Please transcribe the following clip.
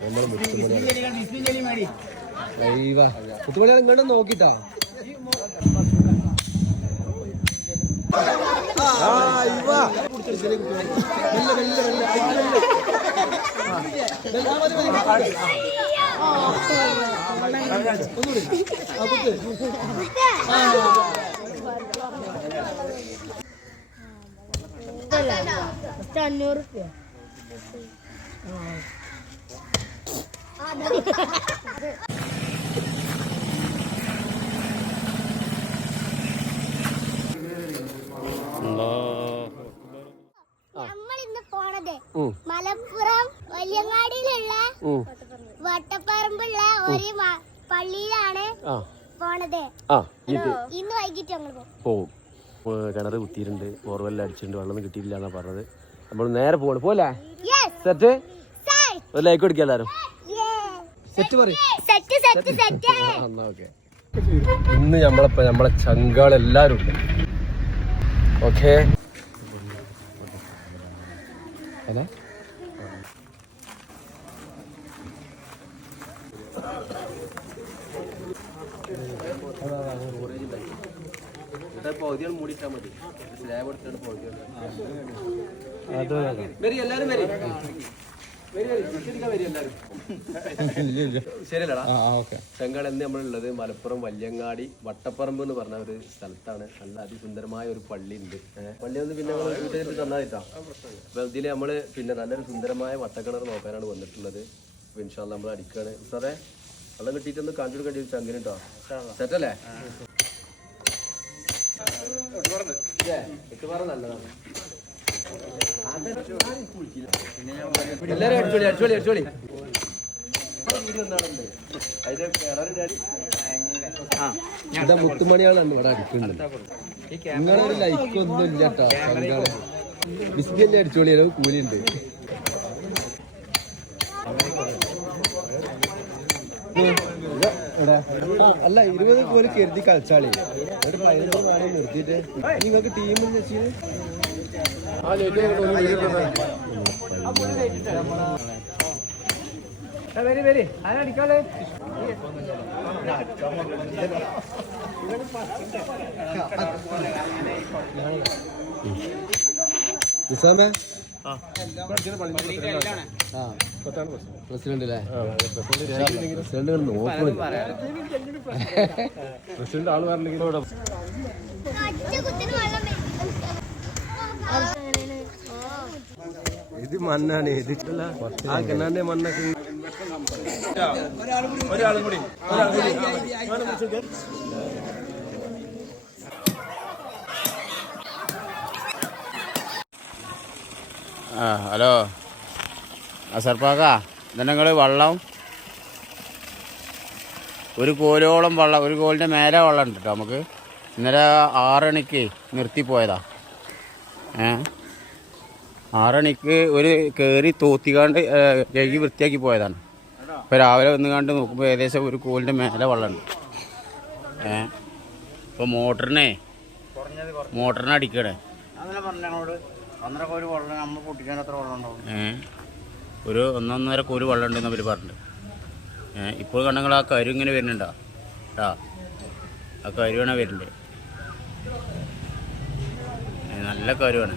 നമ്മൾ ഇങ്ങോട്ട് നോക്കിട്ടാ. അഞ്ഞൂറ് ഇവ. മലപ്പുറം വലിയങ്ങാടിയിലുള്ള വട്ടപ്പറമ്പുള്ള ഒരു പള്ളിയിലാണ് പോണത്. ഇന്ന് വൈകിട്ട് ഞങ്ങൾ പോകും കിണർ കുത്തിയിട്ടുണ്ട് ഓർവെല്ലാം അടിച്ചിട്ടുണ്ട് വെള്ളം കിട്ടിയില്ല എന്നാ പറഞ്ഞത്. നമ്മൾ നേരെ പോകണം പോലെ സെറ്റ്? ഒരു ലൈക്ക് കൊടുക്കാം എല്ലാരും. സെറ്റ് പറയും. ഇന്ന് നമ്മളിപ്പോ നമ്മളെ ചങ്കാൾ എല്ലാരും ഉണ്ട് ഓക്കെ അതാ പകുതിയാണ് മൂടിയിട്ടാ മതി സ്ലാബ് എടുത്തിട്ട് വരി എല്ലാരും വരി. ശരിയല്ലടാ. ചെങ്കാട് എന്ന് നമ്മളുള്ളത് മലപ്പുറം വല്യങ്ങാടി വട്ടപ്പറമ്പ് എന്ന് പറഞ്ഞ ഒരു സ്ഥലത്താണ്. നല്ല അതിസുന്ദരമായ ഒരു പള്ളി ഉണ്ട്. പള്ളി ഒന്ന് പിന്നെ തന്നായിട്ടാ അപ്പൊ ഇതിൽ നമ്മൾ പിന്നെ നല്ലൊരു സുന്ദരമായ വട്ടക്കിണർ നോക്കാനാണ് വന്നിട്ടുള്ളത്. അപ്പൊ ഇൻഷാല്ല നമ്മൾ അടിക്കാണ്. സാറേ വെള്ളം കിട്ടിയിട്ടൊന്ന് കാണിച്ചു കൊടുക്കേണ്ടി ഒരു ചങ്കിന് കേട്ടോ സെറ്റല്ലേ? എട്ടുപാറ നല്ലതാണ്. എല്ലാരും അടിച്ചോളി അടിച്ചോളി അടിച്ചോളി. ഇവിടെ മുത്തുമണികളാണ് ലൈക്ക് അല്ലോ ഇരുപത് കോൽ കരുതി കളിച്ചാളി. ഒരു പതിനഞ്ച് നാളെ നിർത്തിയിട്ട്. നിങ്ങൾക്ക് ടീം ചേച്ചി വരി വരി. അതിനടിക്കാളെ നിസാമേ? ആ. പ്രസിഡന്റ് അല്ലേ? പ്രസിഡന്റ് പ്രസിഡന്റ് ആൾ പറഞ്ഞെങ്കിൽ കുത്തിന് വെള്ളം ഇത് മണ്ണാണ് ഇതിട്ടല്ല ആ കിണറിന്റെ മണ്ണൊക്കെ ആ ഹലോ. അസർപ്പാക്ക സർപ്പാക്ക നിങ്ങൾ വെള്ളം? ഒരു കോലോളം വള്ളം ഒരു കോലിന്റെ മേലെ വെള്ളം ഉണ്ട് കേട്ടോ നമുക്ക്. ഇന്നലെ ആറണിക്ക് നിർത്തിപ്പോയതാ. ഏ? ആറണിക്ക് ഒരു കയറി തോത്തിക്കാണ്ട് കഴുകി വൃത്തിയാക്കി പോയതാണ്. ഇപ്പോൾ രാവിലെ വന്ന് കണ്ട് നോക്കുമ്പോൾ ഏകദേശം ഒരു കോലിന്റെ മേലെ വെള്ളമുണ്ട്. ഏ ഇപ്പോൾ മോട്ടറിനെ മോട്ടറിനെ അടിക്കണേ. ഒരു ഒന്നൊന്നര കോൽ വെള്ളം ഉണ്ടെന്ന് അവർ പറഞ്ഞു ഇപ്പോൾ കണ്ടെങ്കിൽ ആ കരു ഇങ്ങനെ വരുന്നുണ്ടോ? കേട്ടാ ആ കരുവാണ് വരുന്നത് നല്ല കരുവാണ്.